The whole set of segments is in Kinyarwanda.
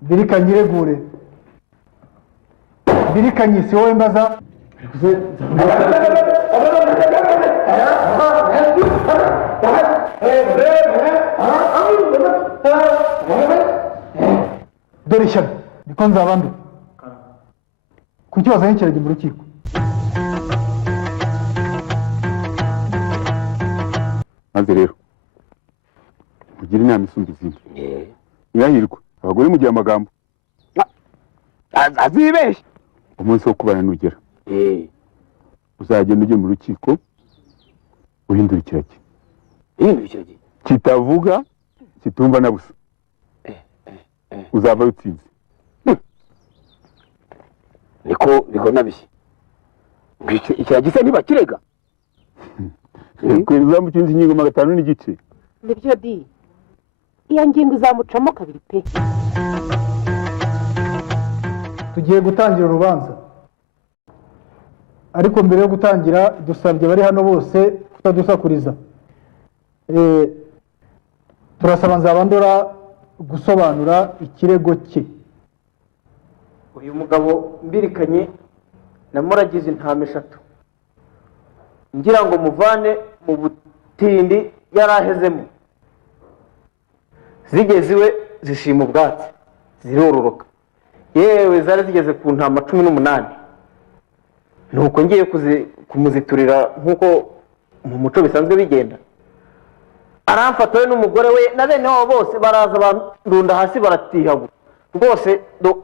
Birikanyiregure. Birikanyi si wowe mbaza. Dore ishyano niko nzabandu. Kuki wazanye ikiragi mu rukiko? Maze rero mugira inama isumba izindi. Irahirwa abagore mugiye amagambo azibeshye. Umunsi wo kubana nugera uzagenda ujye mu rukiko uhindura ikiragi. Kitavuga kitumva na busa. Uzaba utsinze. Niko nabishye. Ikiragi se niba kirega? Kweza mu cyunzi ingingo 5 n'igice. Nibyo di. Iya ngingo izamucamo kabiri pe. Tugiye gutangira urubanza. Ariko mbere yo gutangira dusabye bari hano bose kutadusakuriza. Turasaba Nzabandora gusobanura ikirego cye. Uyu mugabo Mbirikanye namuragize intama 3. Ngira ngo muvane mu butindi yarahezemo. Zigeziwe zishima ubwatsi zirororoka. Yewe zari zigeze ku ntama 18. Nuko ngiye kumuziturira nkuko mu muco bisanzwe bigenda. Aramfatoye n'umugore we na bene wabo bose baraza bandunda hasi baratihagura. Rwose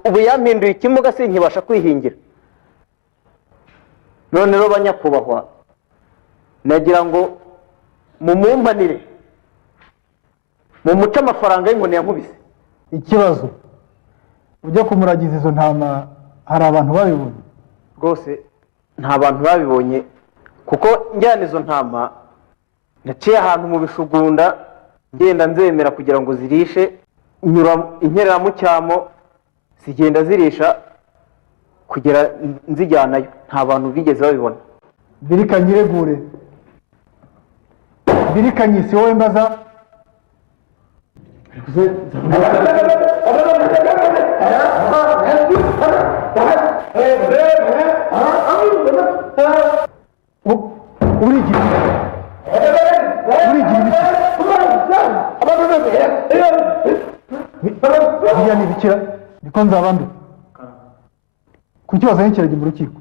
ubu yampinduye ikimuga sinkibasha kwihingira. None rero banyakubahwa nagira ngo mumumpanire mu muca amafaranga y'inkoni yankubise. Ikibazo ujya kumuragiza izo ntama hari abantu babibonye? Rwose nta bantu babibonye kuko njyana izo ntama naciye ahantu mu bishugunda ngenda nzemera kugira ngo zirishe nyura inkerera mu cyamo zigenda zirisha kugera nzijyanayo. Nta bantu bigeze babibona. Birikanyiregure. Birikanyi si wowe mbaza. Biriya ni bikira niko Nzabandu. Kuki wazanye ikiragi mu rukiko?